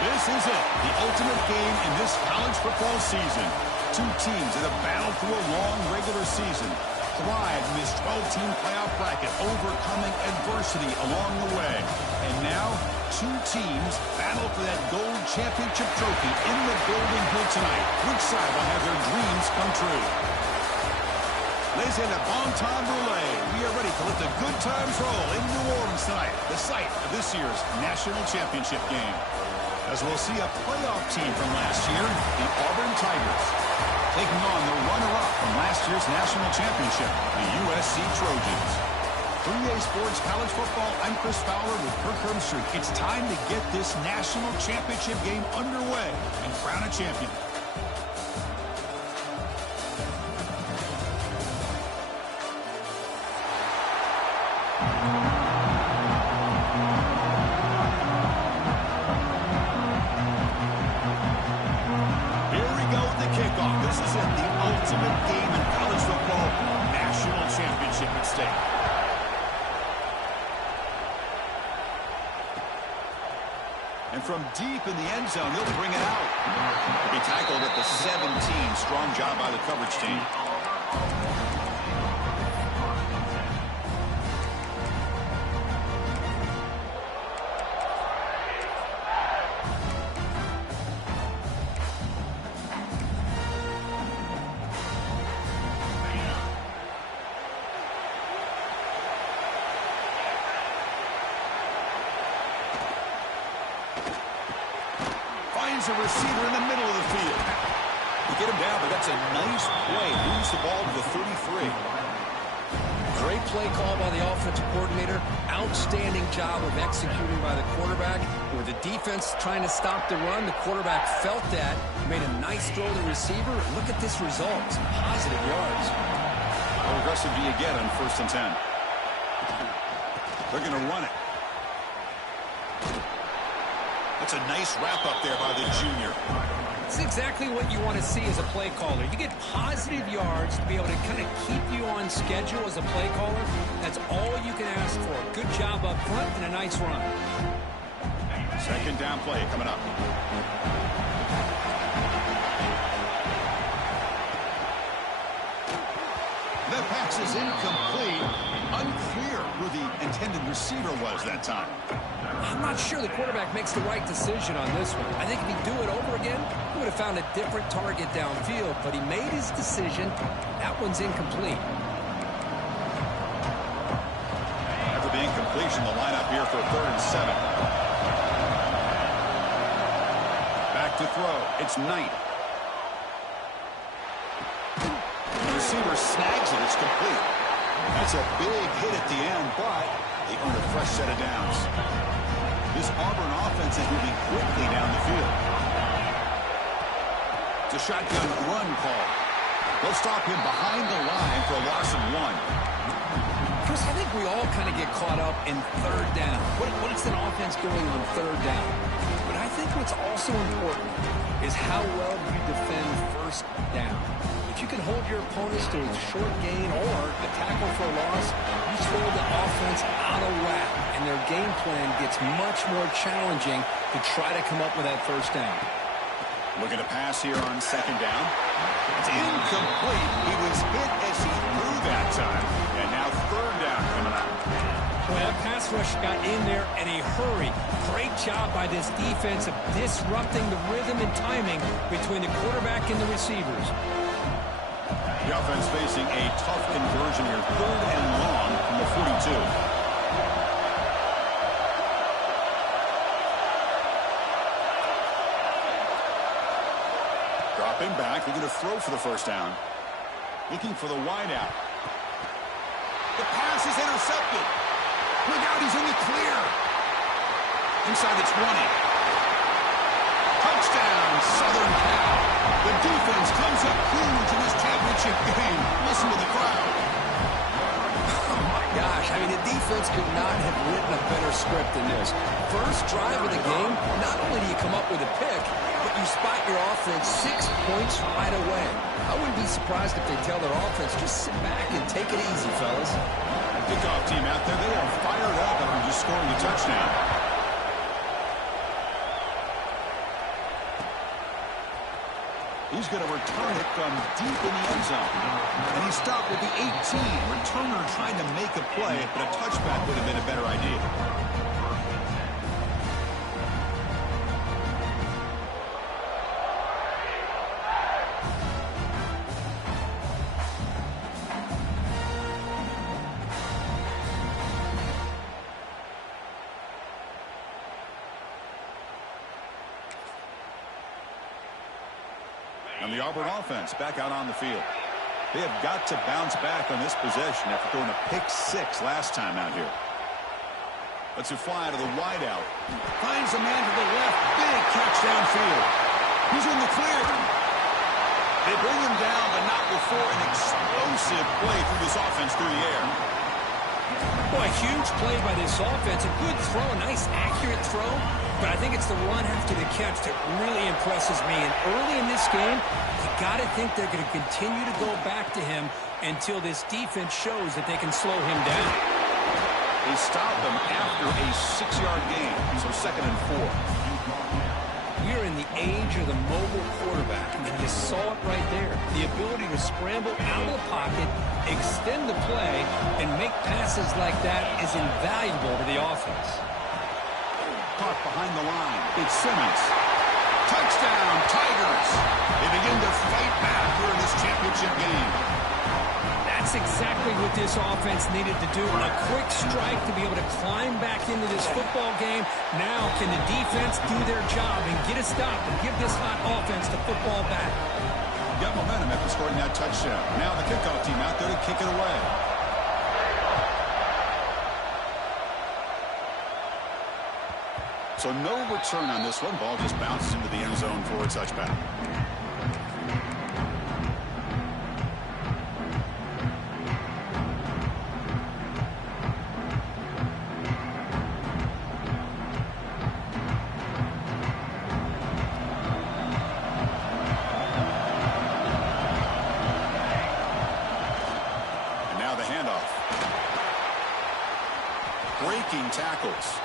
This is it, the ultimate game in this college football season. Two teams that have battled through a long regular season, thrived in this 12-team playoff bracket, overcoming adversity along the way. And now, two teams battle for that gold championship trophy in the building here tonight. Which side will have their dreams come true? Ladies and gentlemen, bon temps brulee. We are ready to let the good times roll in New Orleans tonight, the site of this year's national championship game. As we'll see a playoff team from last year, the Auburn Tigers, taking on the runner-up from last year's national championship, the USC Trojans. 3A Sports College Football, I'm Chris Fowler with Kirk Herbstreit. It's time to get this national championship game underway and crown a champion. Ultimate game in college football, national championship at stake. And from deep in the end zone, he'll bring it out. He'll be tackled at the 17. Strong job by the coverage team. A receiver in the middle of the field. You get him down, but that's a nice play. Moves the ball to the 33. Great play call by the offensive coordinator. Outstanding job of executing by the quarterback. With the defense trying to stop the run, the quarterback felt that, made a nice throw to the receiver. Look at this result. Some positive yards. How aggressive do you get on 1st and 10? They're going to run it. That's a nice wrap-up there by the junior. It's exactly what you want to see as a play caller. You get positive yards to be able to kind of keep you on schedule as a play caller. That's all you can ask for. Good job up front and a nice run. Second down play coming up. That pass is incomplete. Unclear who the intended receiver was that time. I'm not sure the quarterback makes the right decision on this one. I think if he'd do it over again, he would have found a different target downfield, but he made his decision. That one's incomplete. After the incompletion, the lineup here for 3rd and 7. Back to throw. It's Knight. The receiver snags it. It's complete. That's a big hit at the end, but they earn a fresh set of downs. This Auburn offense is moving quickly down the field. It's a shotgun run call. They'll stop him behind the line for a loss of 1. Chris, I think we all kind of get caught up in 3rd down. What is an offense doing on 3rd down? But I think what's also important is how well you defend 1st down. If you can hold your opponents to a short gain or a tackle for a loss, you throw the offense out of whack, and their game plan gets much more challenging to try to come up with that 1st down. Looking to pass here on second down. It's incomplete. He was hit as he threw that time. And now third down coming up. Well, that pass rush got in there in a hurry. Great job by this defense of disrupting the rhythm and timing between the quarterback and the receivers. The offense facing a tough conversion here. Third and long from the 42. Dropping back, looking to throw for the first down. Looking for the wide out. The pass is intercepted. Look out, he's in the clear. Inside the 20. Touchdown, Southern Cal. The defense comes up huge in this championship game. Listen to the crowd. Oh, my gosh. I mean, the defense could not have written a better script than this. First drive of the game, not only do you come up with a pick, but you spot your offense 6 points right away. I wouldn't be surprised if they tell their offense, just sit back and take it easy, fellas. Kickoff team out there, they are fired up after just scoring a touchdown. He's going to return it from deep in the end zone. And he stopped with the 18. Returner trying to make a play, but a touchback would have been a better idea. And the Auburn offense back out on the field. They have got to bounce back on this possession after throwing a pick 6 last time out here. Let's fly to the wide out. Finds a man to the left. Big catch downfield. He's in the clear. They bring him down, but not before an explosive play through this offense through the air. Boy, a huge play by this offense. A good throw, a nice accurate throw. But I think it's the run after the catch that really impresses me. And early in this game, you got to think they're going to continue to go back to him until this defense shows that they can slow him down. They stopped him after a 6-yard gain, so 2nd and 4. We're in the age of the mobile quarterback, and you saw it right there. The ability to scramble out of the pocket, extend the play, and make passes like that is invaluable to the offense. Caught behind the line. It's Simmons. Touchdown, Tigers. They begin to fight back here in this championship game. That's exactly what this offense needed to do. A quick strike to be able to climb back into this football game. Now can the defense do their job and get a stop and give this hot offense the football back? Got momentum after scoring that touchdown. Now the kickoff team out there to kick it away. So no return on this one. Ball just bounces into the end zone for a touchback. And now the handoff. Breaking tackles.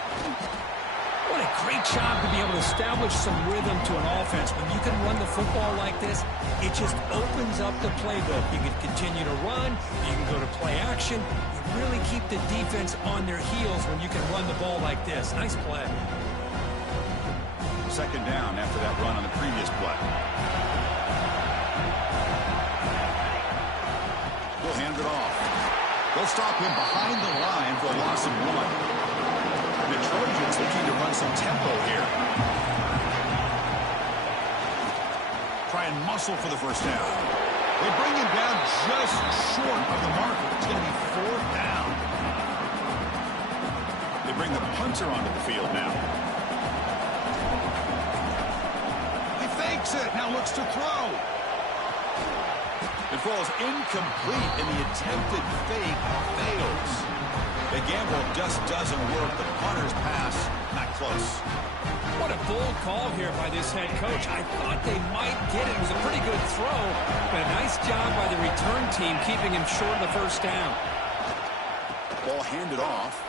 What a great job to be able to establish some rhythm to an offense. When you can run the football like this, it just opens up the playbook. You can continue to run. You can go to play action. You really keep the defense on their heels when you can run the ball like this. Nice play. 2nd down after that run on the previous play. They'll hand it off. They'll stop him behind the line for a loss of 1. The Trojans looking to run some tempo here. Try and muscle for the first down. They bring him down just short of the marker. It's going to be 4th down. They bring the punter onto the field now. He fakes it. Now looks to throw. It falls incomplete, and the attempted fake fails. The gamble just doesn't work. The punter's pass, not close. What a bold call here by this head coach. I thought they might get it. It was a pretty good throw, but a nice job by the return team keeping him short of the first down. Ball handed off.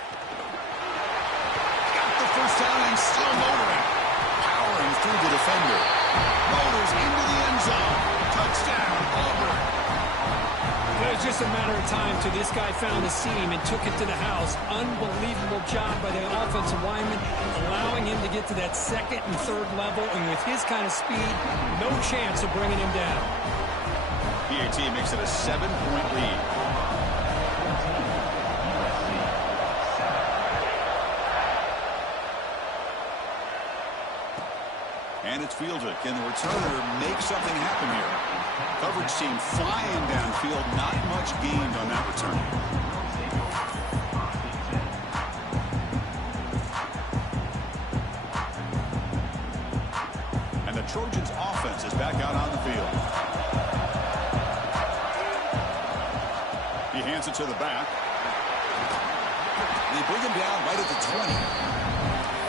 Got the first down and still motoring. Powering through the defender. Motoring. fires into the end zone. Touchdown, Auburn. It was just a matter of time till this guy found the seam and took it to the house. Unbelievable job by the offensive lineman, allowing him to get to that second and third level. And with his kind of speed, no chance of bringing him down. PAT makes it a 7-point lead. And it's fielded. Can the returner make something happen here? Coverage team flying downfield. Not much gained on that return. And the Trojans' offense is back out on the field. He hands it to the back. They bring him down right at the 20.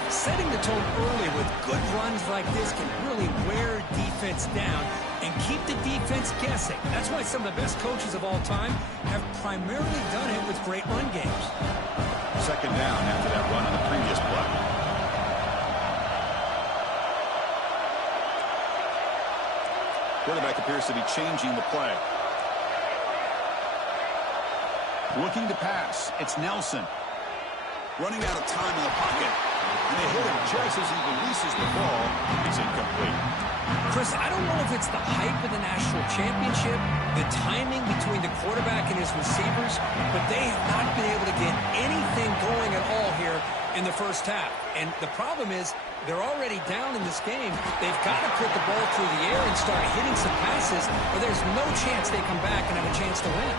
Setting the tone early with good runs like this can really wear defense down and keep the defense guessing. That's why some of the best coaches of all time have primarily done it with great run games. Second down after that run on the previous play. Quarterback appears to be changing the play. Looking to pass. It's Nelson. Running out of time in the pocket. And they hit him just as he releases the ball. It's incomplete. Chris, I don't know if it's the hype of the national championship, the timing between the quarterback and his receivers, but they have not been able to get anything going at all here in the first half. And the problem is they're already down in this game. They've got to put the ball through the air and start hitting some passes, or there's no chance they come back and have a chance to win.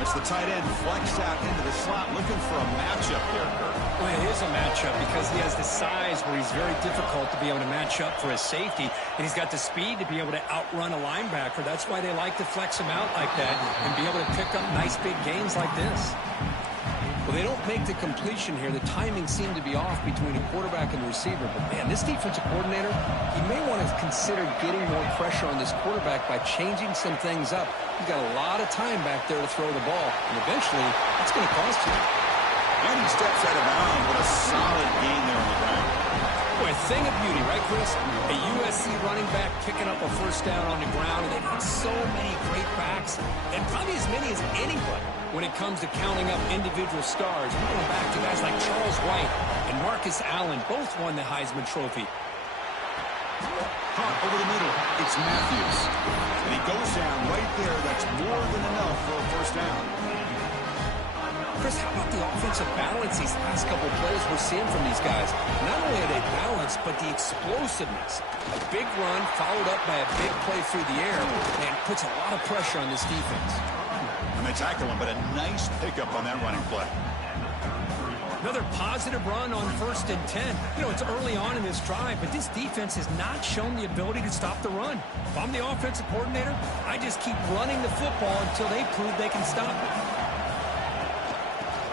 It's the tight end flexed out into the slot, looking for a matchup there, Kirk. Well, it is a matchup because he has the size where he's very difficult to be able to match up for his safety, and he's got the speed to be able to outrun a linebacker. That's why they like to flex him out like that and be able to pick up nice big gains like this. Well, they don't make the completion here. The timing seemed to be off between the quarterback and the receiver. But, man, this defensive coordinator, he may want to consider getting more pressure on this quarterback by changing some things up. He's got a lot of time back there to throw the ball, and eventually that's going to cost you. And he steps out of bounds with a solid gain there on the ground. Boy, a thing of beauty, right, Chris? A USC running back picking up a first down on the ground, and they've got so many great backs, and probably as many as anybody when it comes to counting up individual stars. We're going back to guys like Charles White and Marcus Allen. Both won the Heisman Trophy. Caught over the middle. It's Matthews. And he goes down right there. That's more than enough for a first down. Chris, how about the offensive balance these last couple of plays we're seeing from these guys? Not only are they balanced, but the explosiveness. A big run followed up by a big play through the air, and puts a lot of pressure on this defense. And they tackle him, but a nice pickup on that running play. Another positive run on 1st and 10. You know, it's early on in this drive, but this defense has not shown the ability to stop the run. If I'm the offensive coordinator, I just keep running the football until they prove they can stop it.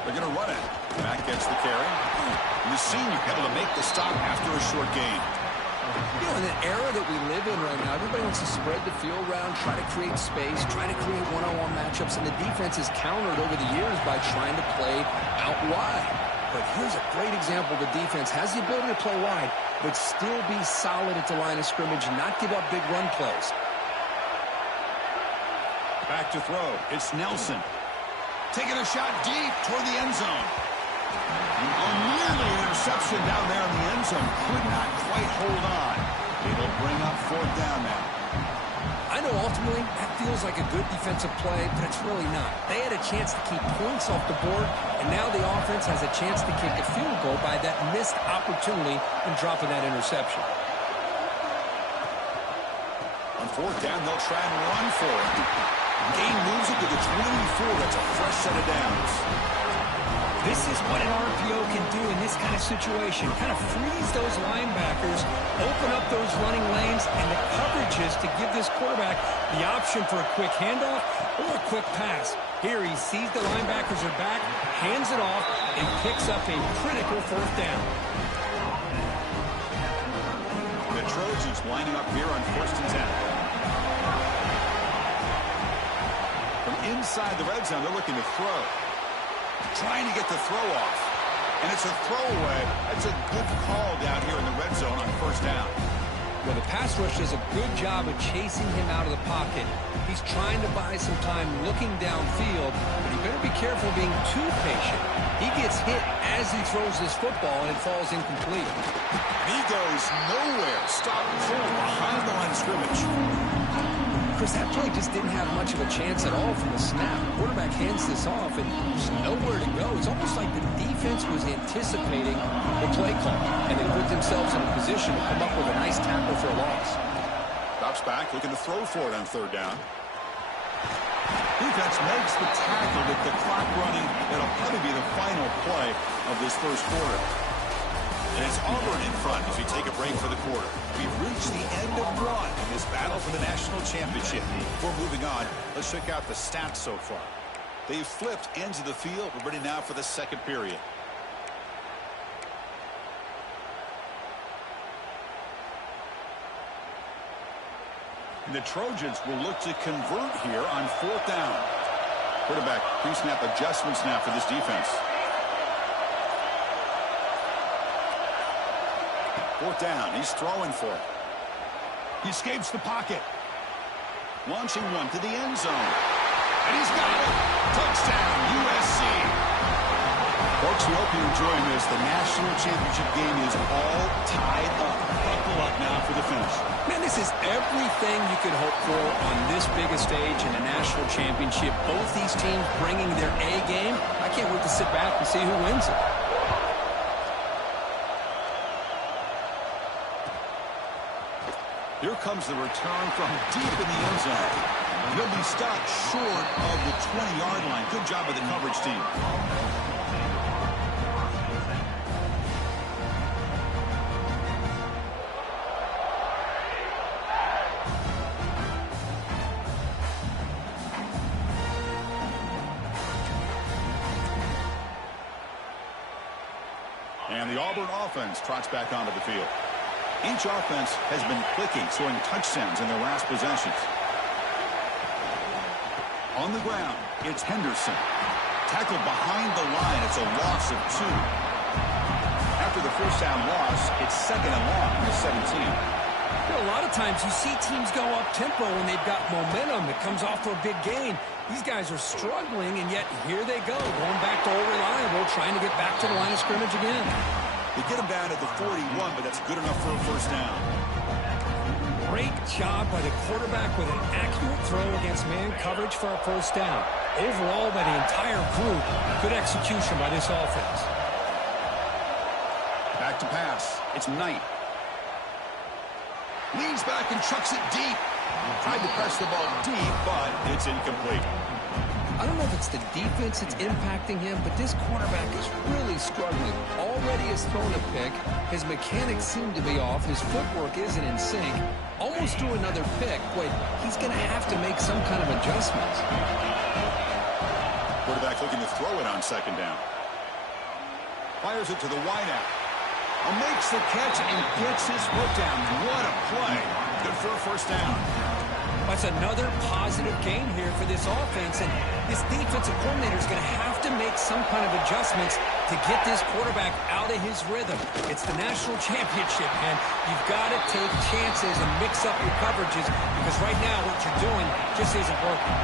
They're going to run it. Matt gets the carry. And the senior able to make the stop after a short gain. You know, in the era that we live in right now, everybody wants to spread the field around, try to create space, try to create one-on-one matchups, and the defense is countered over the years by trying to play out wide. But here's a great example. The defense has the ability to play wide, but still be solid at the line of scrimmage and not give up big run plays. Back to throw. It's Nelson. Taking a shot deep toward the end zone. Nearly an interception down there in the end zone. Could not quite hold on. It'll bring up 4th down now. I know ultimately that feels like a good defensive play, but it's really not. They had a chance to keep points off the board, and now the offense has a chance to kick a field goal by that missed opportunity and dropping that interception. On 4th down, they'll try and run for it. Gain moves it to the 24. That's a fresh set of downs. This is what an RPO can do in this kind of situation. Kind of freeze those linebackers, open up those running lanes, and the coverages to give this quarterback the option for a quick handoff or a quick pass. Here he sees the linebackers are back, hands it off, and picks up a critical 4th down. The Trojans lining up here on 1st and 10. From inside the red zone, they're looking to throw. Trying to get the throw off. And it's a throwaway. That's a good call down here in the red zone on 1st down. Well, the pass rush does a good job of chasing him out of the pocket. He's trying to buy some time looking downfield, but he better be careful being too patient. He gets hit as he throws this football, and it falls incomplete. He goes nowhere. Stop cold behind the line of scrimmage. Chris, that play just didn't have much of a chance at all from the snap. The quarterback hands this off, and there's nowhere to go. It's almost like the defense was anticipating the play call, and they put themselves in a position to come up with a nice tackle for a loss. Drops back, looking to throw for it on third down. Defense makes the tackle with the clock running. It'll probably be the final play of this first quarter. And it's Auburn in front as we take a break for the quarter. We've reached the end of one in this battle for the national championship. Before moving on, let's check out the stats so far. They've flipped ends of the field. We're ready now for the second period. And the Trojans will look to convert here on fourth down. Quarterback pre-snap adjustments now for this defense. Fourth down. He's throwing for it. He escapes the pocket. Launching one to the end zone. And he's got it. Touchdown, USC. Folks, we hope you're enjoying this. The national championship game is all tied up. Buckle up now for the finish. Man, this is everything you could hope for on this big a stage in a national championship. Both these teams bringing their A game. I can't wait to sit back and see who wins it. Here comes the return from deep in the end zone. He'll be stopped short of the 20-yard line. Good job of the coverage team. And the Auburn offense trots back onto the field. Each offense has been clicking, scoring touchdowns in their last possessions. On the ground, it's Henderson. Tackled behind the line, it's a loss of 2. After the first down loss, it's second and long from the 17. You know, a lot of times you see teams go up-tempo when they've got momentum. It comes off for a big gain. These guys are struggling, and yet here they go, going back to old reliable, trying to get back to the line of scrimmage again. They get him down at the 41, but that's good enough for a first down. Great job by the quarterback with an accurate throw against man coverage for a first down. Overall, by the entire group, good execution by this offense. Back to pass. It's Knight. Leans back and chucks it deep. Tried to press the ball deep, but it's incomplete. I don't know if it's the defense that's impacting him, but this quarterback is really struggling. Already has thrown a pick. His mechanics seem to be off. His footwork isn't in sync. Almost threw another pick. Boy, he's going to have to make some kind of adjustments. Quarterback looking to throw it on second down. Fires it to the wideout. Makes the catch and gets his foot down. What a play. Good for a first down. That's another positive gain here for this offense, and this defensive coordinator is going to have to make some kind of adjustments to get this quarterback out of his rhythm. It's the national championship, man. You've got to take chances and mix up your coverages, because right now what you're doing just isn't working.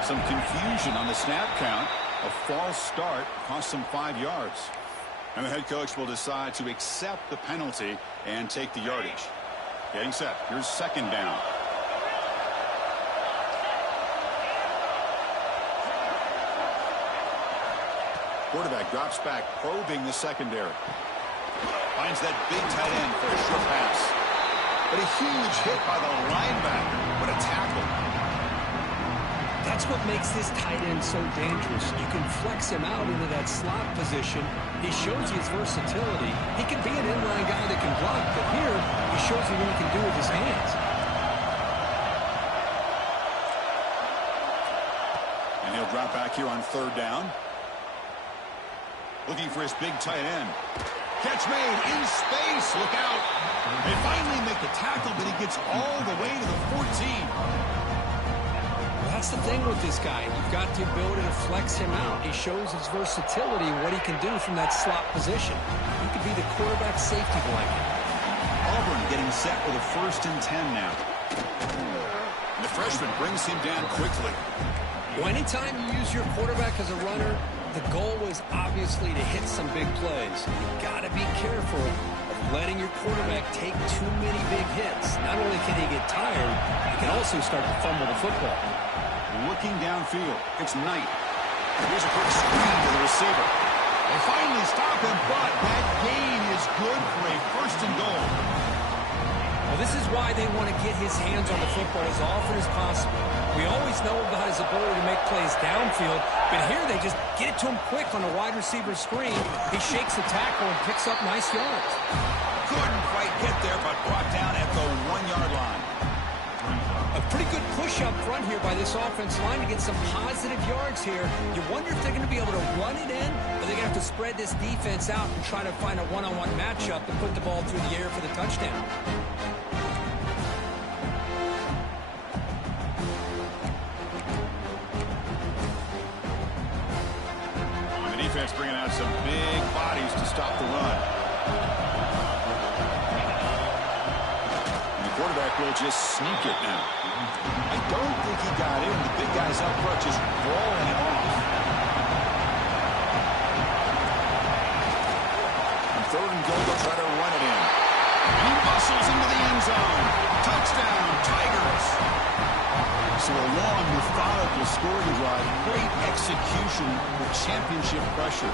Some confusion on the snap count. A false start cost them 5 yards. And the head coach will decide to accept the penalty and take the yardage. Getting set. Here's second down. Quarterback drops back, probing the secondary. Finds that big tight end for a short pass. But a huge hit by the linebacker. What a tackle. That's what makes this tight end so dangerous. You can flex him out into that slot position. He shows his versatility. He can be an inline guy that can block, but here he shows you what he can do with his hands. And he'll drop back here on third down. Looking for his big tight end. Catch made in space. Look out. They finally make the tackle, but he gets all the way to the 14. that's the thing with this guy. You've got the ability to flex him out. He shows his versatility and what he can do from that slot position. He could be the quarterback safety blanket. Auburn getting set with a 1st and 10 now. And the freshman brings him down quickly. Well, anytime you use your quarterback as a runner, the goal is obviously to hit some big plays. You've got to be careful of letting your quarterback take too many big hits. Not only can he get tired, he can also start to fumble the football. Looking downfield, it's Knight. Here's a quick screen to the receiver. They finally stop him, but that gain is good for a 1st and goal. Well, this is why they want to get his hands on the football as often as possible. We always know about his ability to make plays downfield, but here they just get it to him quick on a wide receiver screen. He shakes the tackle and picks up nice yards. Couldn't quite get there, but brought down at the 1-yard line. A pretty good push up front here by this offense line to get some positive yards here. You wonder if they're going to be able to run it in, or they're going to have to spread this defense out and try to find a one-on-one matchup and put the ball through the air for the touchdown. Defense bringing out some big bodies to stop the run. And the quarterback will just sneak it now. I don't think he got in. The big guys up front just rolling it off. On 3rd and goal, they'll try to run it in. He muscles into the end zone. Touchdown, Tigers. So a long, methodical scoring drive. Great execution with championship pressure.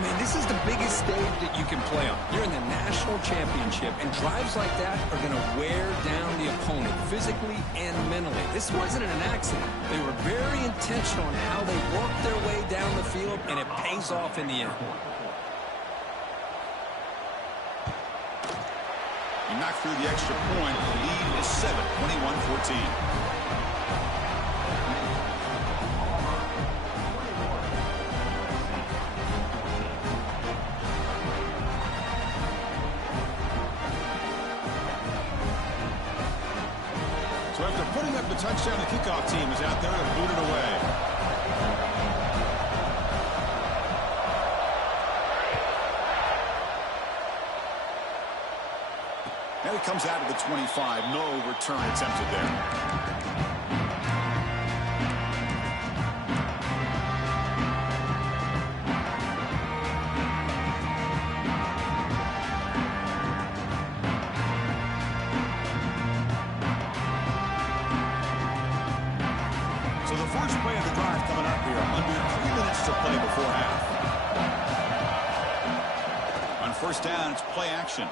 Man, this is the biggest stage that you can play on. You're in the national championship, and drives like that are going to wear down the opponent physically and mentally. This wasn't an accident. They were very intentional in how they worked their way down the field, and it pays off in the end. He knocked through the extra point. The lead is 7, 21-14. So after putting up the touchdown, the kickoff team is out there to boot it away. And it comes out of the 25. No return attempted there. First play of the drive coming up here. Under 3 minutes to play before half. On 1st down, it's play action.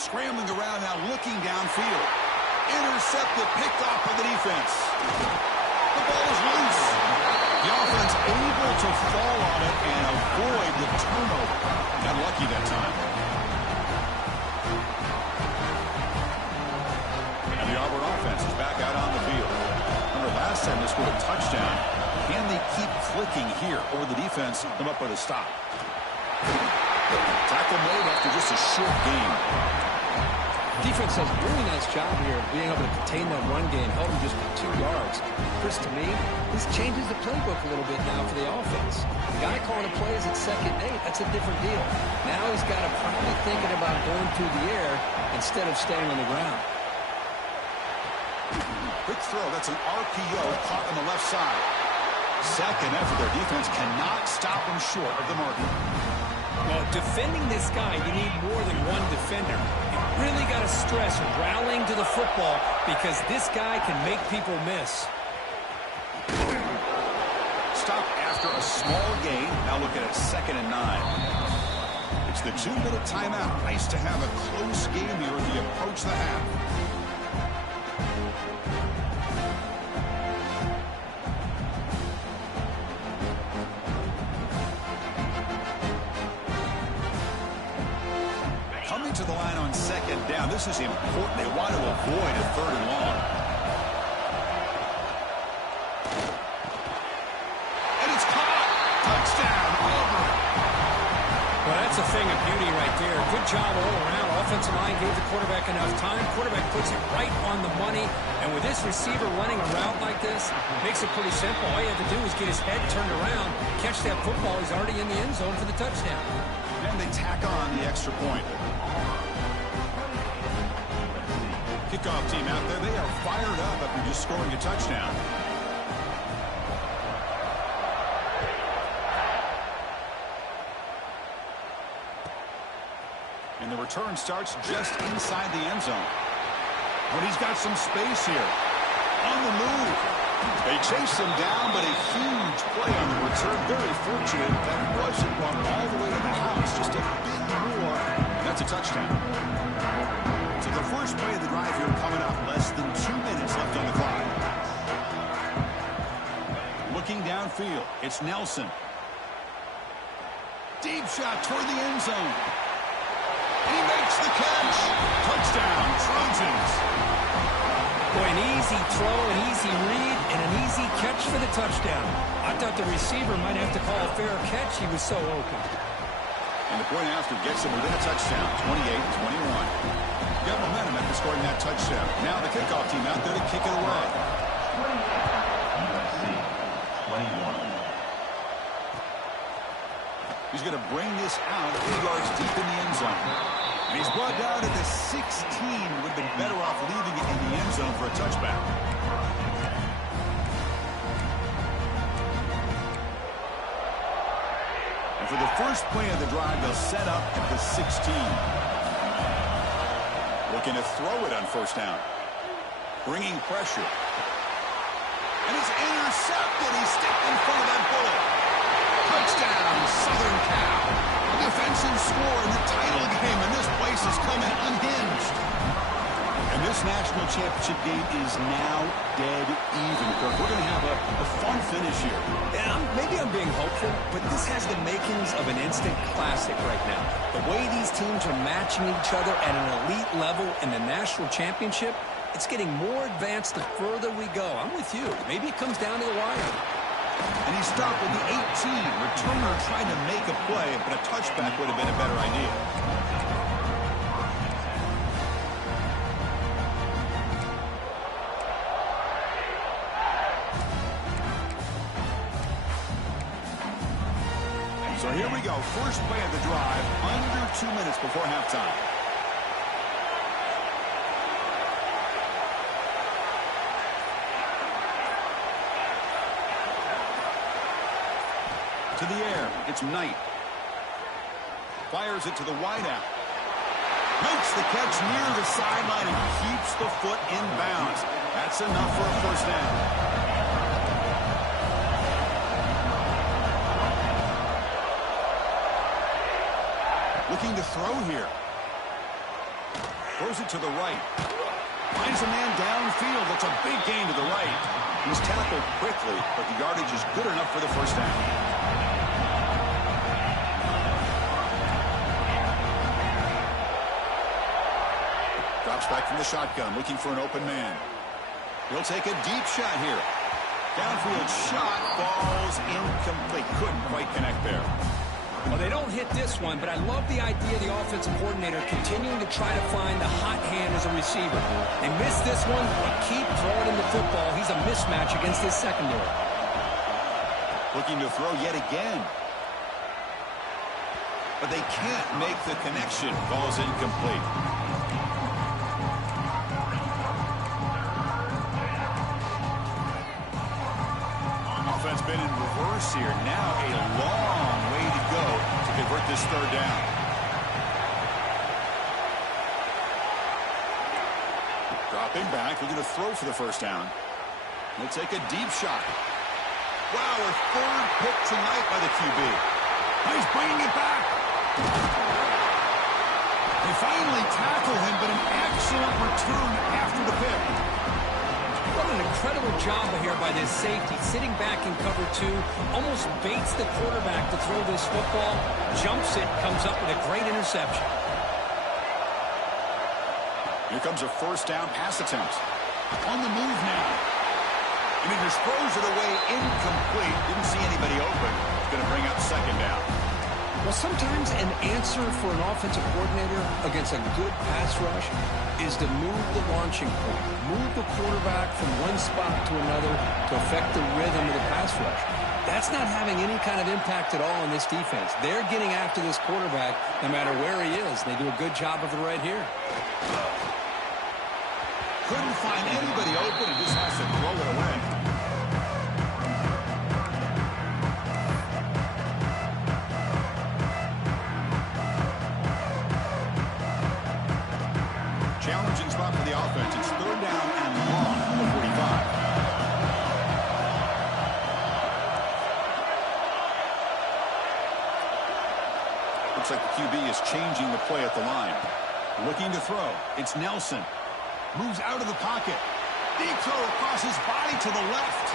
Scrambling around now, looking downfield. Intercepted, picked off by the defense. The ball is loose. The offense able to fall on it and avoid the turnover. Got lucky that time. And the Auburn offense is back out on the field. Last time they scored a touchdown. Can they keep clicking here over the defense? Come up with a stop. Tackle made after just a short game. Defense does a really nice job here of being able to contain that run game, held him just for 2 yards. Chris, to me, this changes the playbook a little bit now for the offense. The guy calling the plays at 2nd and 8, that's a different deal. Now he's got to probably thinking about going through the air instead of staying on the ground. Quick throw. That's an RPO caught on the left side. Second effort. Their defense cannot stop him short of the marker. Well, defending this guy, you need more than one defender. You really got to stress rallying to the football because this guy can make people miss. Stop after a small gain. Now look at it, 2nd and 9. It's the 2-minute timeout. Nice to have a close game here as we approach the half. To the line on 2nd down. This is important. They want to avoid a 3rd and long. And it's caught. Touchdown, Auburn. Well, that's a swing of beauty right there. Good job all around. Offensive line gave the quarterback enough time. Quarterback puts it right on the money. And with this receiver running a route like this, makes it pretty simple. All you have to do is get his head turned around, catch that football. He's already in the end zone for the touchdown. And they tack on the extra point. Kickoff team out there. They are fired up after just scoring a touchdown. And the return starts just inside the end zone. But he's got some space here. On the move. They chase him down, but a huge play on the return. Very fortunate that it wasn't run all the way to the house. Just a bit more. And that's a touchdown. So the first play of the drive here coming up. Less than 2 minutes left on the clock. Looking downfield. It's Nelson. Deep shot toward the end zone. He makes the catch. Touchdown, Trojans. Boy, an easy throw, an easy read, and an easy catch for the touchdown. I thought the receiver might have to call a fair catch. He was so open. And the point after gets him within a touchdown, 28-21. Got momentum after scoring that touchdown. Now the kickoff team out there to kick it away. He's going to bring this out 3 yards deep in the end zone. And he's brought down to the 16. Would have been better off leaving it in the end zone for a touchback. And for the first play of the drive, they'll set up at the 16. Looking to throw it on first down. Bringing pressure. And it's intercepted. He's stepped in front of that bullet. Touchdown, Southern Cal. Defensive score in the title game, and this place is coming unhinged. And this national championship game is now dead even. We're going to have a fun finish here. Yeah, maybe I'm being hopeful, but this has the makings of an instant classic right now. The way these teams are matching each other at an elite level in the national championship, it's getting more advanced the further we go. I'm with you. Maybe it comes down to the wire. And he stopped with the 18. Returner trying to make a play, but a touchback would have been a better idea. So here we go. First play of the drive, under 2 minutes before halftime. To the air, it's Knight. Fires it to the wideout. Makes the catch near the sideline and keeps the foot in bounds. That's enough for a first down. Looking to throw here. Throws it to the right. Finds a man downfield. That's a big gain to the right. He's tackled quickly, but the yardage is good enough for the first down. Drops back from the shotgun, looking for an open man. He'll take a deep shot here. Downfield shot falls incomplete. Couldn't quite connect there. Well, they don't hit this one, but I love the idea of the offensive coordinator continuing to try to find the hot hand as a receiver. They missed this one, but keep throwing him the football. He's a mismatch against this secondary. Looking to throw yet again. But they can't make the connection. Ball's incomplete. Offense been in reverse here. Now a long way to go to convert this third down. Dropping back. We're going to throw for the first down. He'll take a deep shot. Wow, a third pick tonight by the QB. He's bringing it back. They finally tackle him, but an excellent return after the pick. What an incredible job here by this safety. Sitting back in cover 2, almost baits the quarterback to throw this football, jumps it, comes up with a great interception. Here comes a first down pass attempt. On the move now. And he just throws it away incomplete. Didn't see anybody open. It's going to bring up second down. Well, sometimes an answer for an offensive coordinator against a good pass rush is to move the launching point, move the quarterback from one spot to another to affect the rhythm of the pass rush. That's not having any kind of impact at all on this defense. They're getting after this quarterback no matter where he is. They do a good job of it right here. Couldn't find anybody open and just has to throw it away. Challenging spot for the offense. It's third down and long from the 45. Looks like the QB is changing the play at the line. Looking to throw. It's Nelson. Moves out of the pocket. Deep throw across his body to the left.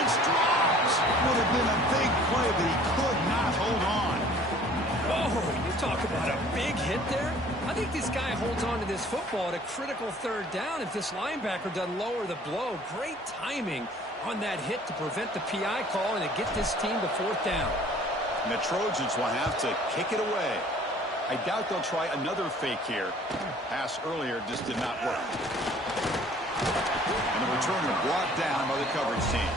It's dropped. Would have been a big play, but he could not hold on. Oh, you talk about a big hit there. I think this guy holds on to this football at a critical third down if this linebacker doesn't lower the blow. Great timing on that hit to prevent the PI call and to get this team to fourth down. And the Trojans will have to kick it away. I doubt they'll try another fake here. Pass earlier just did not work. And the returner brought down by the coverage team.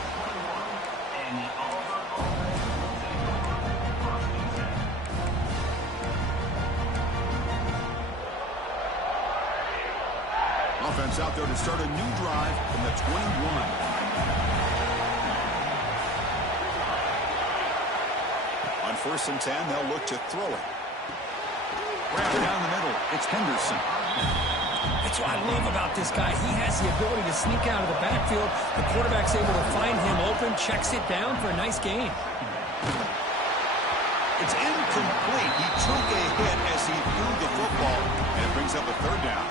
Offense out there to start a new drive from the 21. On 1st and 10, they'll look to throw it. Wrapped down the middle. It's Henderson. That's what I love about this guy. He has the ability to sneak out of the backfield. The quarterback's able to find him open, checks it down for a nice gain. It's incomplete. He took a hit as he threw the football, and it brings up a third down.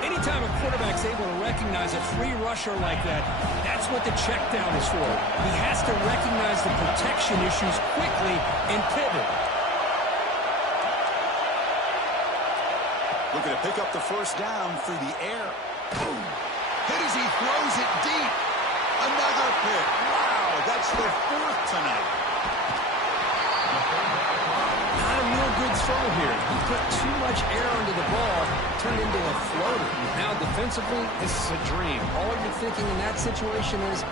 Anytime a quarterback's able to recognize a free rusher like that, that's what the check down is for. He has to recognize the protection issues quickly and pivot. Looking to pick up the first down through the air. Boom. Hit as he throws it deep. Another pick. Wow, that's the 4th tonight. Not a real good throw here. He put too much air under the ball, turned into a floater. Now defensively, this is a dream. All you're thinking in that situation is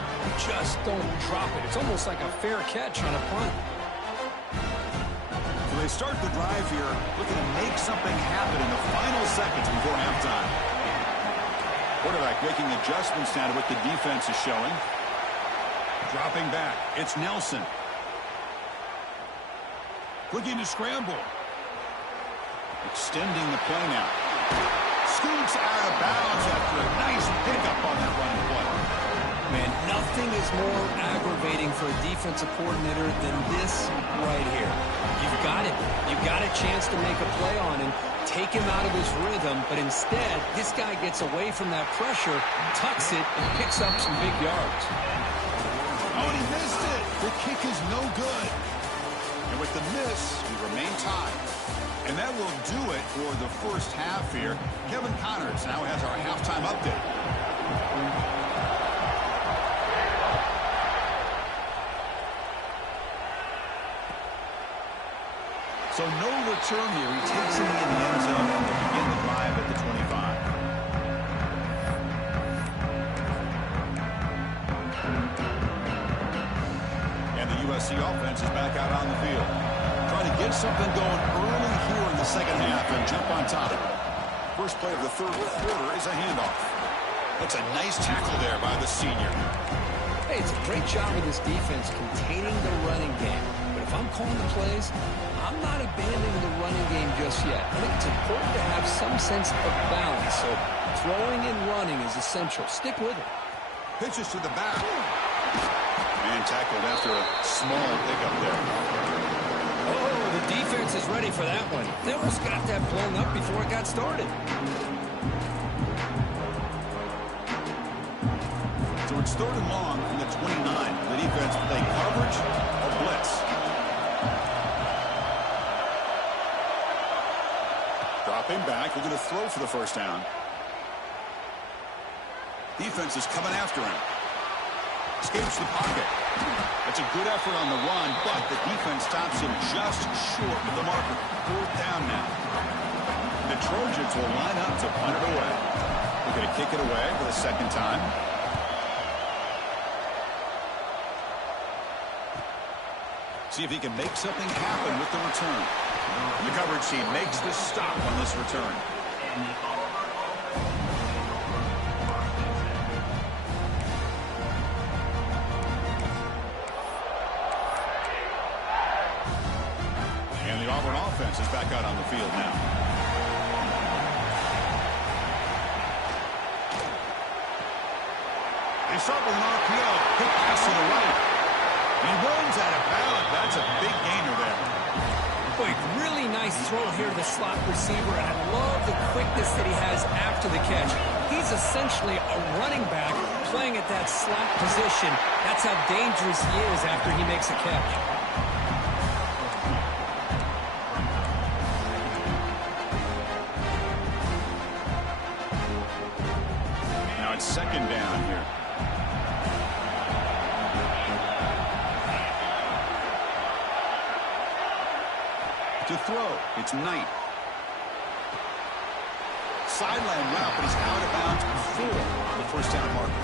just don't drop it. It's almost like a fair catch on a punt. So they start the drive here, looking to make something happen in the final seconds before halftime. Quarterback making adjustments now to what the defense is showing. Dropping back. It's Nelson. Looking to scramble. Extending the play now. Scoots out of bounds after a nice pickup on that running play. Man, nothing is more aggravating for a defensive coordinator than this right here. You've got it. You've got a chance to make a play on him, take him out of his rhythm, but instead, this guy gets away from that pressure, tucks it, and picks up some big yards. Oh, and he missed it. The kick is no good. And with the miss, we remain tied. And that will do it for the first half here. Kevin Connors now has our halftime update. So no return here. He takes it in the end zone to begin the drive at the 25. And the USC offense is back out on the field. Trying to get something going early here in the second half and jump on top. First play of the third quarter is a handoff. That's a nice tackle there by the senior. Hey, it's a great job of this defense containing the running game. But if I'm calling the plays, I'm not abandoning the running game just yet. I think it's important to have some sense of balance. So throwing and running is essential. Stick with it. Pitches to the back. Man tackled after a small pickup there. Oh, the defense is ready for that one. They almost got that blown up before it got started. So it's third and long from the 29. The defense play coverage or blitz. Dropping back. We're going to throw for the first down. Defense is coming after him. Escapes the pocket. That's a good effort on the run, but the defense stops him just short of the marker. 4th down now. The Trojans will line up to punt it away. They're going to kick it away for the 2nd time. See if he can make something happen with the return. The coverage team makes the stop on this return. And the Auburn offense is back out on the field now. They start with an RPO. Quick pass to the right. And he runs out of bounds. That's a big gainer there. Boy, really nice throw here to the slot receiver, and I love the quickness that he has after the catch. He's essentially a running back playing at that slot position. That's how dangerous he is after he makes a catch. Now it's 2nd down here. To throw, it's Knight. Sideline route, but he's out of bounds before the 1st down marker.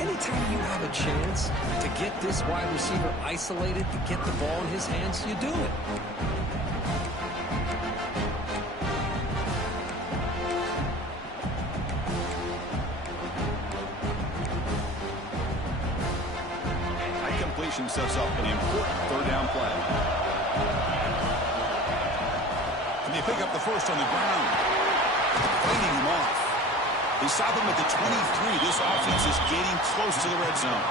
Anytime you have a chance to get this wide receiver isolated, to get the ball in his hands, you do it. That completion sets up an important 3rd down play. And they pick up the 1st on the ground. Cleaning him off. They stop him at the 23. This offense is getting close to the red zone.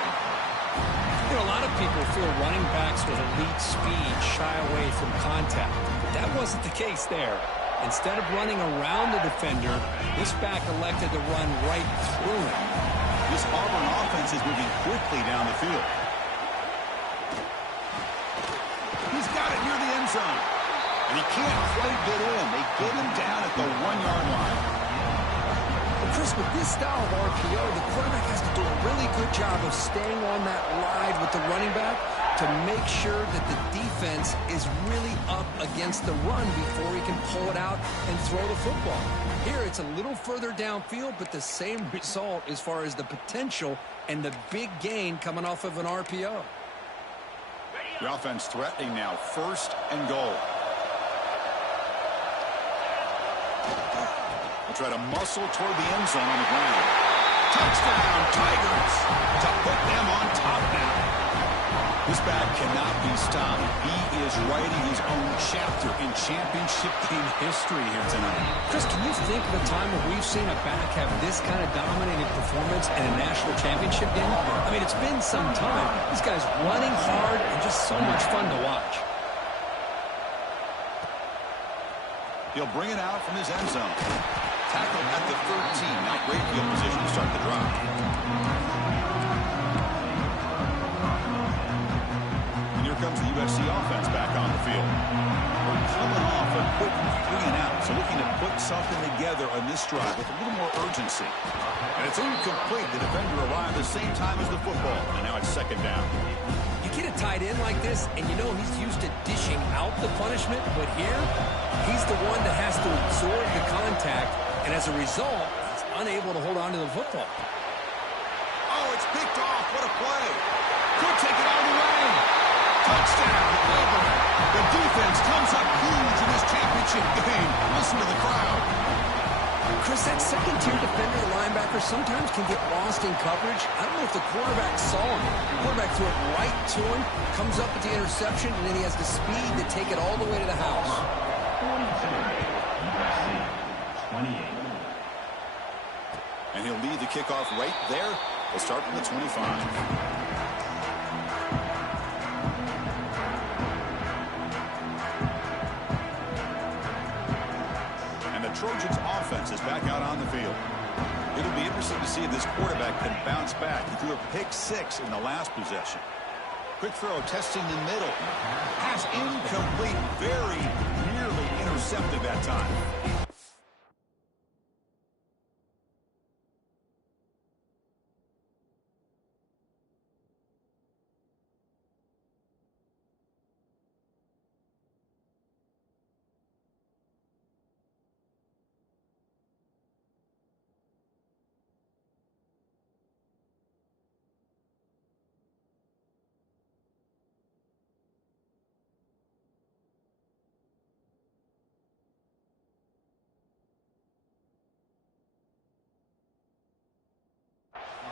You know, a lot of people feel running backs with elite speed shy away from contact. But that wasn't the case there. Instead of running around the defender, this back elected to run right through him. This Auburn offense is moving quickly down the field. He's got it near the end zone. And he can't quite get in. They get him down at the 1-yard line. Well, Chris, with this style of RPO, the quarterback has to do a really good job of staying on that ride with the running back to make sure that the defense is really up against the run before he can pull it out and throw the football. Here, it's a little further downfield, but the same result as far as the potential and the big gain coming off of an RPO. The offense threatening now, 1st and goal. They'll try to muscle toward the end zone on the ground. Touchdown, Tigers, to put them on top now. This back cannot be stopped. He is writing his own chapter in championship game history here tonight. Chris, can you think of a time where we've seen a back have this kind of dominating performance in a national championship game? I mean, it's been some time. This guy's running hard and just so much fun to watch. He'll bring it out from his end zone. Tackle at the 13. Now great field position to start the drive. And here comes the USC offense back on the field. We're coming off a quick 3 and out, so looking to put something together on this drive with a little more urgency. And it's incomplete. The defender arrived the same time as the football, and now it's 2nd down. You get a tight end like this, and you know he's used to dishing out the punishment, but here, he's the one that has to absorb the contact, and as a result, he's unable to hold on to the football. Oh, it's picked off. What a play. Could take it all the way. Touchdown, Auburn. The defense comes up huge in this championship game. Listen to the crowd. Chris, that second-tier defender, the linebacker, sometimes can get lost in coverage. I don't know if the quarterback saw him. The quarterback threw it right to him, comes up with the interception, and then he has the speed to take it all the way to the house. 28. And he'll lead the kickoff right there. They'll start from the 25. Trojans offense is back out on the field. It'll be interesting to see if this quarterback can bounce back. He threw a pick 6 in the last possession. Quick throw testing the middle. Pass incomplete. Very nearly intercepted that time.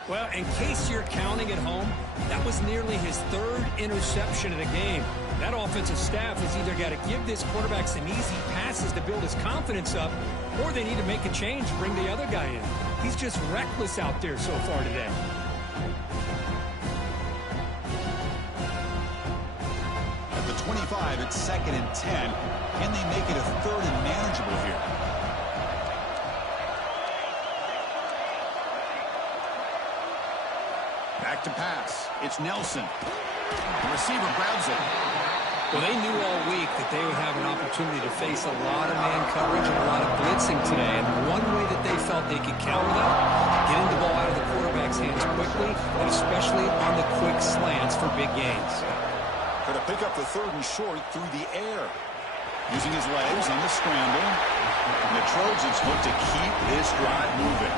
Well, in case you're counting at home, that was nearly his third interception of the game. That offensive staff has either got to give this quarterback some easy passes to build his confidence up, or they need to make a change, bring the other guy in. He's just reckless out there so far today. At the 25, it's 2nd and 10. Can they make it a 3rd and manageable here? Back to pass. It's Nelson. The receiver grabs it. Well, they knew all week that they would have an opportunity to face a lot of man coverage and a lot of blitzing today. And one way that they felt they could counter that, getting the ball out of the quarterback's hands quickly, and especially on the quick slants for big gains. Going to pick up the 3rd and short through the air. Using his legs on the scramble. And the Trojans look to keep this drive moving.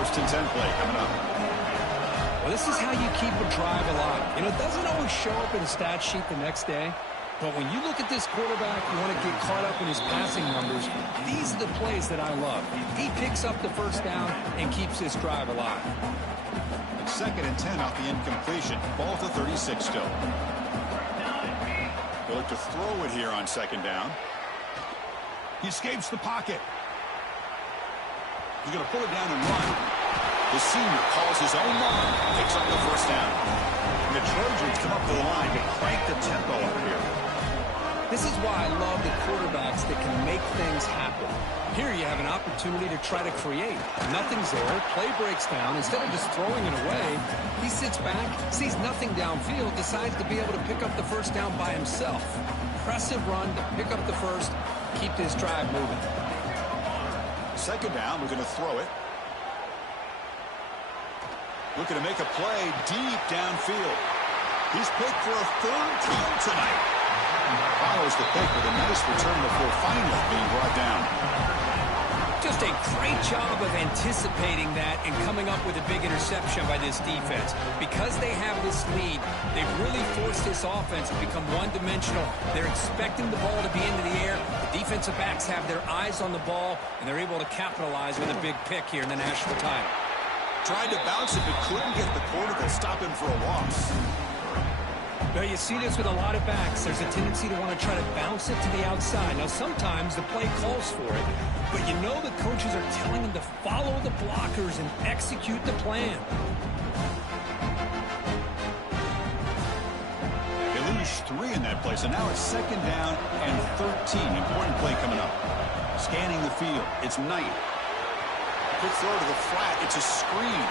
1st and 10 play coming up. Well, this is how you keep a drive alive. You know, it doesn't always show up in the stat sheet the next day. But when you look at this quarterback, you want to get caught up in his passing numbers. These are the plays that I love. He picks up the 1st down and keeps this drive alive. 2nd and 10 off the incompletion. Ball at the 36 still. They'll look to throw it here on 2nd down. He escapes the pocket. He's going to pull it down and run. The senior calls his own mark, picks up the 1st down. And the Trojans come up to the line to crank the tempo up here. This is why I love the quarterbacks that can make things happen. Here you have an opportunity to try to create. Nothing's there. Play breaks down. Instead of just throwing it away, he sits back, sees nothing downfield, decides to be able to pick up the 1st down by himself. Impressive run to pick up the 1st, keep this drive moving. 2nd down, we're going to throw it. Looking to make a play deep downfield. He's picked for a 3rd time tonight. Follows the pick with a nice return before finally being brought down. Just a great job of anticipating that and coming up with a big interception by this defense. Because they have this lead, they've really forced this offense to become one-dimensional. They're expecting the ball to be into the air. The defensive backs have their eyes on the ball, and they're able to capitalize with a big pick here in the national title. Tried to bounce it, but couldn't get the corner to stop him for a loss. Well, you see this with a lot of backs. There's a tendency to want to try to bounce it to the outside. Now, sometimes the play calls for it, but you know the coaches are telling them to follow the blockers and execute the plan. They lose 3 in that play, so now it's 2nd down and 13. Important play coming up. Scanning the field. It's Knight. Quick throw to the flat. It's a screen.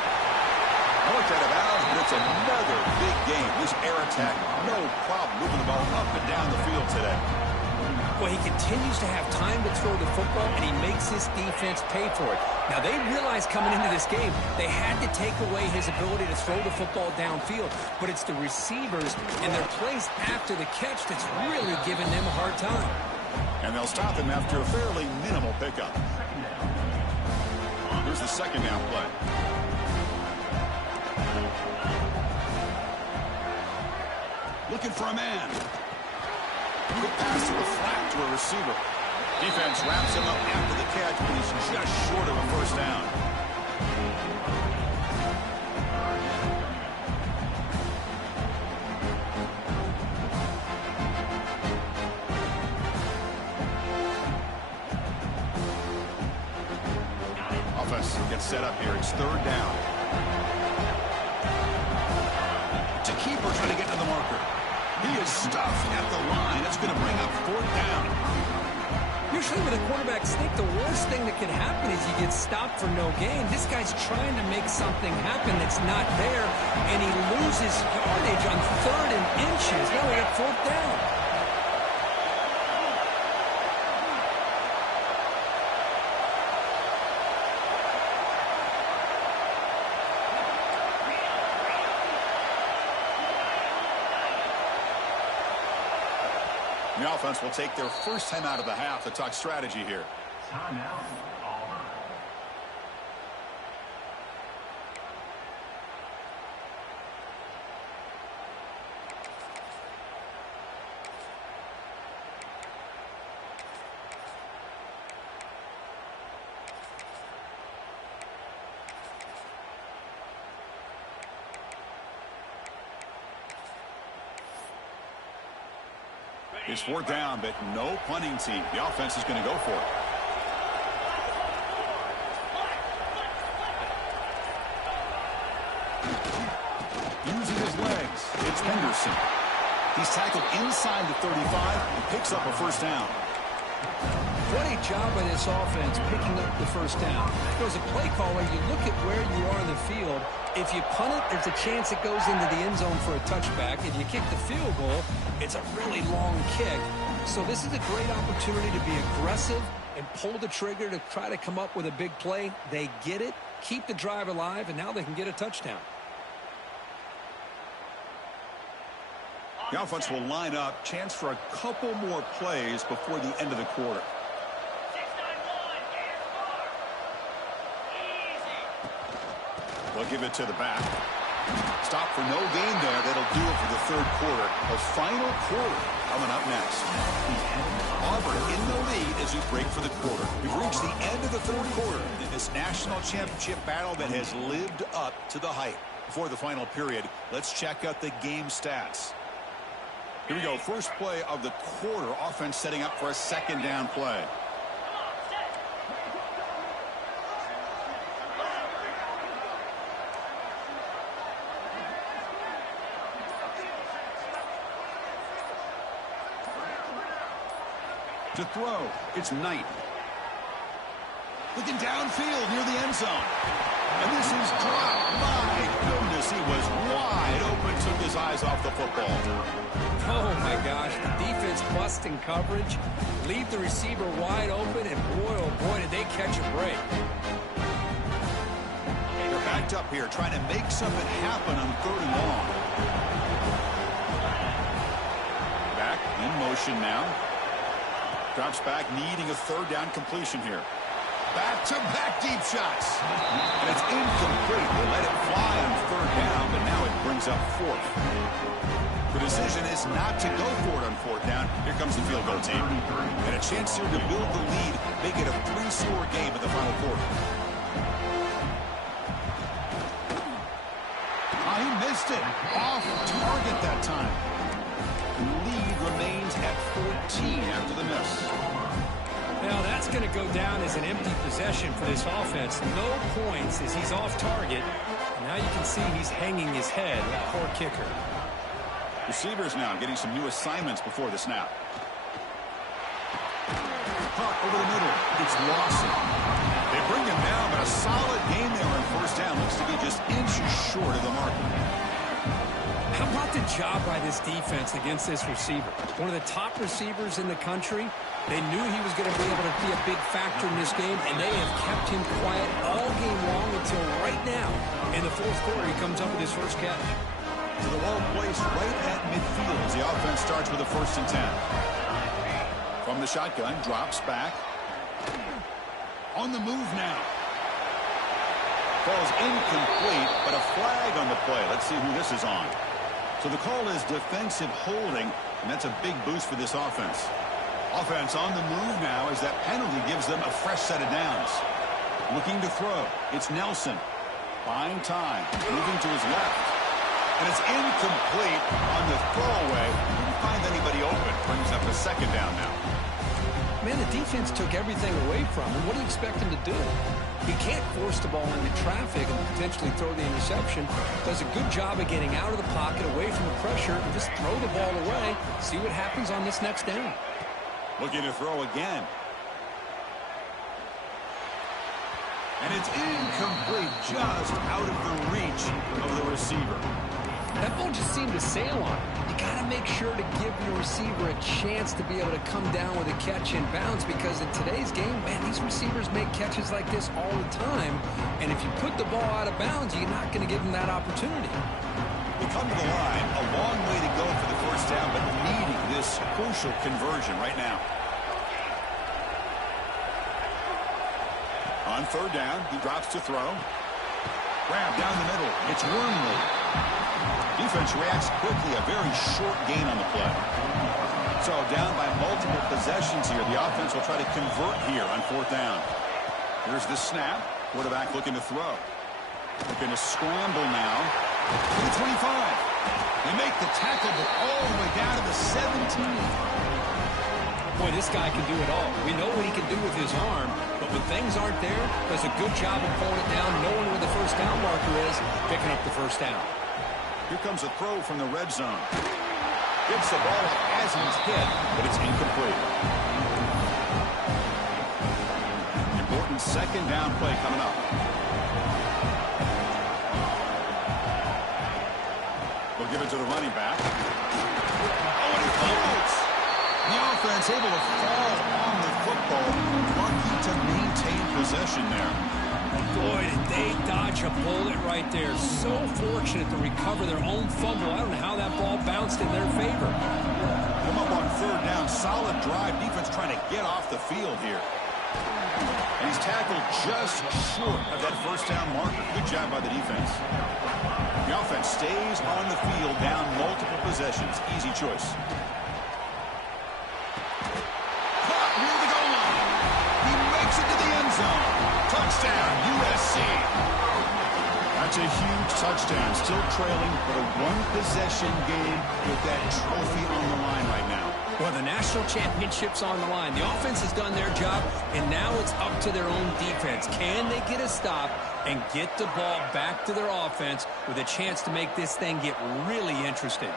Looked out of bounds, but it's another big game. This air attack, no problem moving the ball up and down the field today. Well, he continues to have time to throw the football, and he makes his defense pay for it. Now, they realized coming into this game, they had to take away his ability to throw the football downfield, but it's the receivers and their plays after the catch that's really giving them a hard time. And they'll stop him after a fairly minimal pickup. Here's the 2nd down play. Looking for a man. Quick pass to the flat to a receiver. Defense wraps him up after the catch, but he's just short of a 1st down. Offense gets set up here. It's 3rd down. To keeper trying to get to the marker. He is stuffed at the line. It's going to bring up 4th down. Usually with a quarterback sneak, the worst thing that can happen is you get stopped for no gain. This guy's trying to make something happen that's not there, and he loses yardage on 3rd and inches. Now we got 4th down. The offense will take their 1st time out of the half to talk strategy here. Timeout, Auburn. It's fourth down, but no punting team. The offense is going to go for it. Using his legs, it's Henderson. He's tackled inside the 35 and picks up a first down. What a job by this offense picking up the first down. As a play caller, you look at where you are in the field. If you punt it, there's a chance it goes into the end zone for a touchback. If you kick the field goal, it's a really long kick. So this is a great opportunity to be aggressive and pull the trigger to try to come up with a big play. They get it, keep the drive alive, and now they can get a touchdown. The offense will line up. Chance for a couple more plays before the end of the quarter. They'll give it to the back. Stop for no gain there. That'll do it for the third quarter. The final quarter coming up next. Auburn in the lead as we break for the quarter. We've reached the end of the third quarter in this national championship battle that has lived up to the hype. Before the final period, let's check out the game stats. Here we go. First play of the quarter. Offense setting up for a second down play. To throw, it's Knight. Looking downfield near the end zone. And this is dropped. My goodness, he was wide open, took his eyes off the football. Oh, my gosh. The defense busting coverage, leave the receiver wide open, and boy, oh, boy, did they catch a break. They're backed up here, trying to make something happen on third and long. Back in motion now. Drops back, needing a third down completion here. Back-to-back deep shots. And it's incomplete. They let it fly on third down, but now it brings up fourth. The decision is not to go for it on fourth down. Here comes the field goal team. And a chance here to build the lead, make it a 3-score game in the final quarter. Oh, he missed it. Off target that time. Lead remains at 14 after the miss. Now that's going to go down as an empty possession for this offense. No points as he's off target. And now you can see he's hanging his head. Poor kicker. Receivers now getting some new assignments before the snap. Caught over the middle. It's Lawson. They bring him down, but a solid gain there on first down. Looks to be just inches short of the marker. How about the job by this defense against this receiver? One of the top receivers in the country. They knew he was going to be able to be a big factor in this game, and they have kept him quiet all game long until right now. In the fourth quarter, he comes up with his first catch. To the low place right at midfield as the offense starts with a 1st and 10. From the shotgun, drops back. On the move now. Falls incomplete, but a flag on the play. Let's see who this is on. So the call is defensive holding, and that's a big boost for this offense. Offense on the move now as that penalty gives them a fresh set of downs. Looking to throw. It's Nelson. Buying time. Moving to his left. And it's incomplete on the throwaway. Didn't find anybody open. Brings up a second down now. Man, the defense took everything away from him. What do you expect him to do? He can't force the ball into traffic and potentially throw the interception. Does a good job of getting out of the pocket, away from the pressure, and just throw the ball away. See what happens on this next down. Looking to throw again. And it's incomplete, just out of the reach of the receiver. That ball just seemed to sail on him. You got to make sure to give your receiver a chance to be able to come down with a catch in bounds, because in today's game, man, these receivers make catches like this all the time. And if you put the ball out of bounds, you're not going to give them that opportunity. We come to the line, a long way to go for the first down, but needing this crucial conversion right now. On third down, he drops to throw. Grab down the middle. It's Wormley. Defense reacts quickly. A very short gain on the play. So down by multiple possessions here. The offense will try to convert here on fourth down. Here's the snap. Quarterback looking to throw. Looking to scramble now. To the 25. They make the tackle, but all the way down to the 17. Boy, this guy can do it all. We know what he can do with his arm, but when things aren't there, does a good job of pulling it down, knowing where the first down marker is, picking up the first down. Here comes a throw from the red zone. Gets the ball as he's hit, but it's incomplete. Important second down play coming up. We'll give it to the running back. Oh, and he falls! The offense able to fall on the football. Lucky to maintain possession there. Boy, did they dodge a bullet right there. So fortunate to recover their own fumble. I don't know how that ball bounced in their favor. Come up on third down. Solid drive. Defense trying to get off the field here. And he's tackled just short of that first down marker. Good job by the defense. The offense stays on the field, down multiple possessions. Easy choice. Caught near the goal line. He makes it to the end zone. Touchdown, USC. That's a huge touchdown. Still trailing, but a one-possession game with that trophy on the line right now. Well, the national championship's on the line. The offense has done their job, and now it's up to their own defense. Can they get a stop and get the ball back to their offense with a chance to make this thing get really interesting?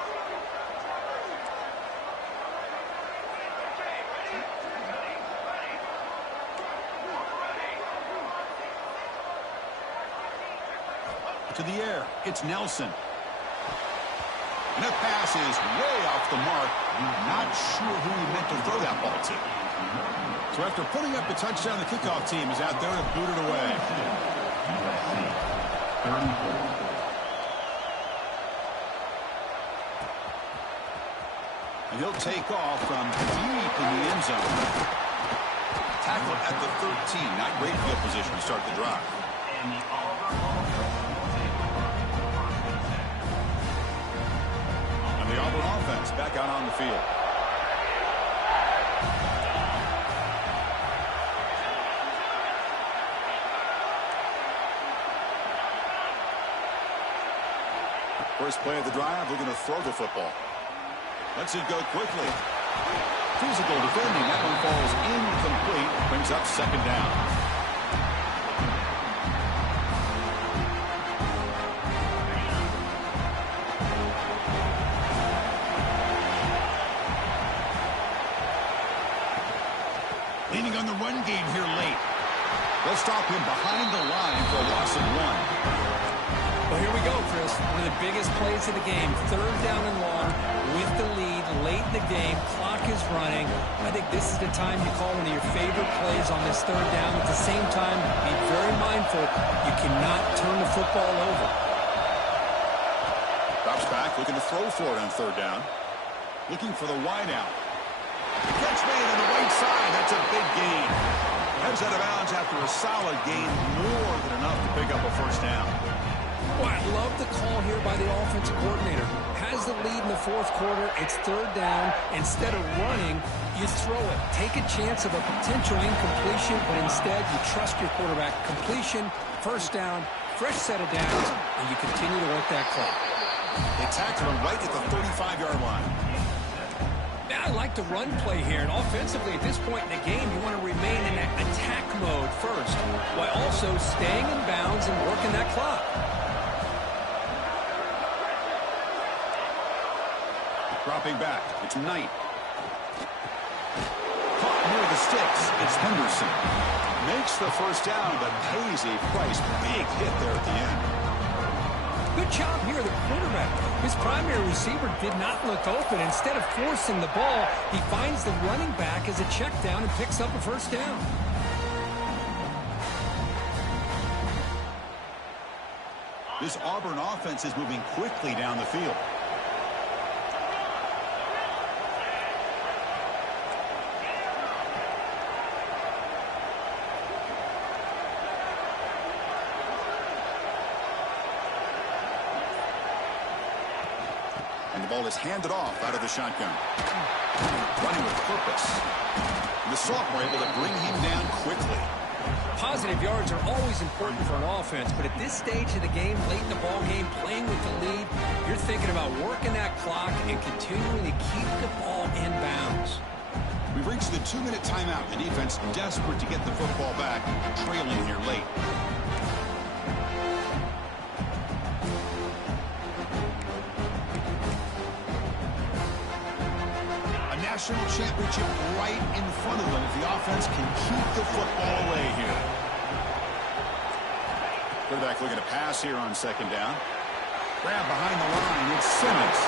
To the air, it's Nelson. And that pass is way off the mark. Not sure who he meant to throw that ball to. So after putting up the touchdown, the kickoff team is out there to boot it away. And he'll take off from deep in the end zone. Tackle at the 13. Not great field position to start the drive. The Auburn offense back out on the field. First play of the drive, we're going to throw the football. Lets it go quickly. Physical defending. That one falls incomplete. Brings up second down. Leaning on the run game here late. They'll stop him behind the line for a loss of 1. Well, here we go, Chris. One of the biggest plays of the game. Third down and long with the lead late in the game. Clock is running. I think this is the time you call one of your favorite plays on this third down. At the same time, be very mindful. You cannot turn the football over. Drops back, looking to throw for it on third down. Looking for the wide out. Catch made on the right side. That's a big gain. Heads out of bounds after a solid gain, more than enough to pick up a first down. Well, I love the call here by the offensive coordinator. Has the lead in the fourth quarter. It's third down. Instead of running, you throw it. Take a chance of a potential incompletion, but instead you trust your quarterback. Completion, first down, fresh set of downs, and you continue to work that clock. They tackled him right at the 35-yard line. I like the run play here, and offensively at this point in the game, you want to remain in that attack mode first, while also staying in bounds and working that clock. Dropping back, it's Knight. Caught near the sticks, it's Henderson. Makes the first down, but pays a price. Big hit there at the end. Good job here, the quarterback. His primary receiver did not look open. Instead of forcing the ball, he finds the running back as a check down and picks up a first down. This Auburn offense is moving quickly down the field. And the ball is handed off out of the shotgun. Running with purpose. And the sophomore able to bring him down quickly. Positive yards are always important for an offense, but at this stage of the game, late in the ball game, playing with the lead, you're thinking about working that clock and continuing to keep the ball in bounds. We've reached the 2-minute timeout. The defense desperate to get the football back, trailing here late. A national championship right in front of them if the offense can keep the football away here. Quarterback looking to pass here on second down. Grab behind the line. It's Simmons.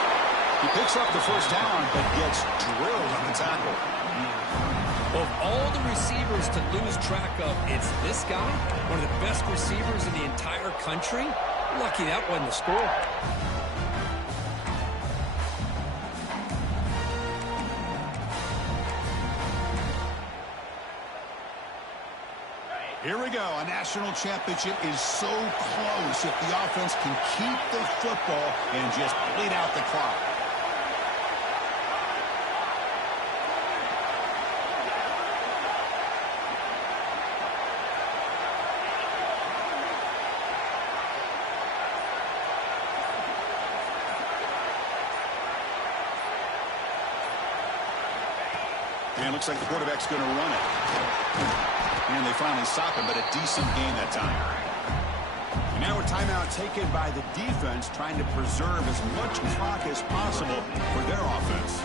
He picks up the first down, but gets drilled on the tackle. Of all the receivers to lose track of, it's this guy, one of the best receivers in the entire country. Lucky that wasn't the score. Here we go. A national championship is so close if the offense can keep the football and just bleed out the clock. And it looks like the quarterback's going to run it. And they finally stop him, but a decent gain that time. And now a timeout taken by the defense, trying to preserve as much clock as possible for their offense.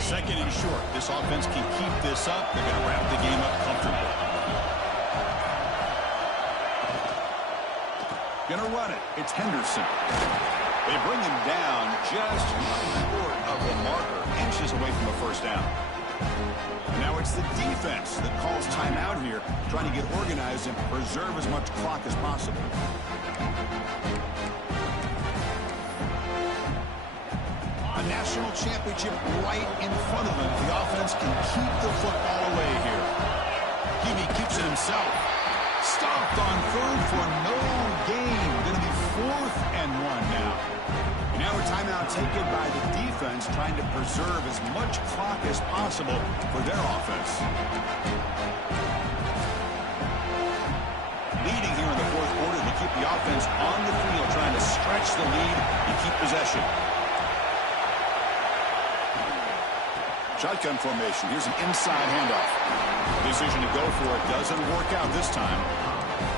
Second and short. This offense can keep this up. They're going to wrap the game up comfortably. Going to run it. It's Henderson. They bring him down just short of the marker, inches away from the first down. And now it's the defense that calls timeout here, trying to get organized and preserve as much clock as possible. A national championship right in front of them. The offense can keep the football away here. Hebe keeps it himself. Stopped on third for no gain. Going to be 4th and 1 now. Now a timeout taken by the defense, trying to preserve as much clock as possible for their offense. Leading here in the fourth quarter to keep the offense on the field, trying to stretch the lead and keep possession. Shotgun formation. Here's an inside handoff. Decision to go for it doesn't work out this time.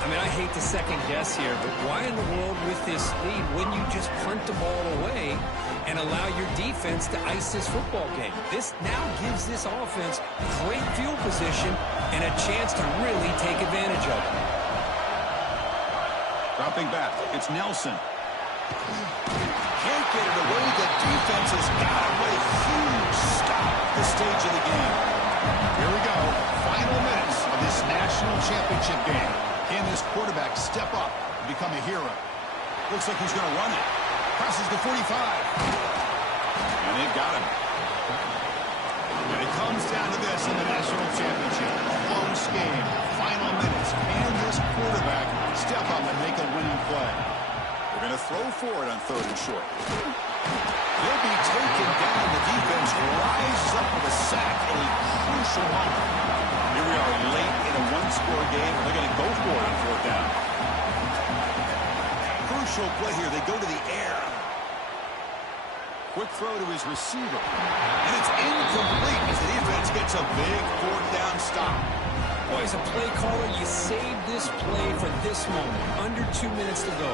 I mean, I hate to second guess here, but why in the world with this lead wouldn't you just punt the ball away and allow your defense to ice this football game? This now gives this offense great field position and a chance to really take advantage of it. Dropping back. It's Nelson. Can't get it away. The defense has got it. What a huge stop at this stage of the game. Here we go. Final minutes of this national championship game. Can this quarterback step up and become a hero? Looks like he's going to run it. Passes the 45. And they've got him. And it comes down to this in the national championship. Close game. Final minutes. Can this quarterback step up and make a winning play? They're going to throw for it on 3rd and short. He'll be taken down. The defense rises up with a sack at a crucial moment. Here we are late in a one-score game. They're going to go for it on 4th down. Crucial play here. They go to the air. Quick throw to his receiver. And it's incomplete as the defense gets a big 4th down stop. Boy, as a play caller, you saved this play for this moment. Under 2 minutes to go.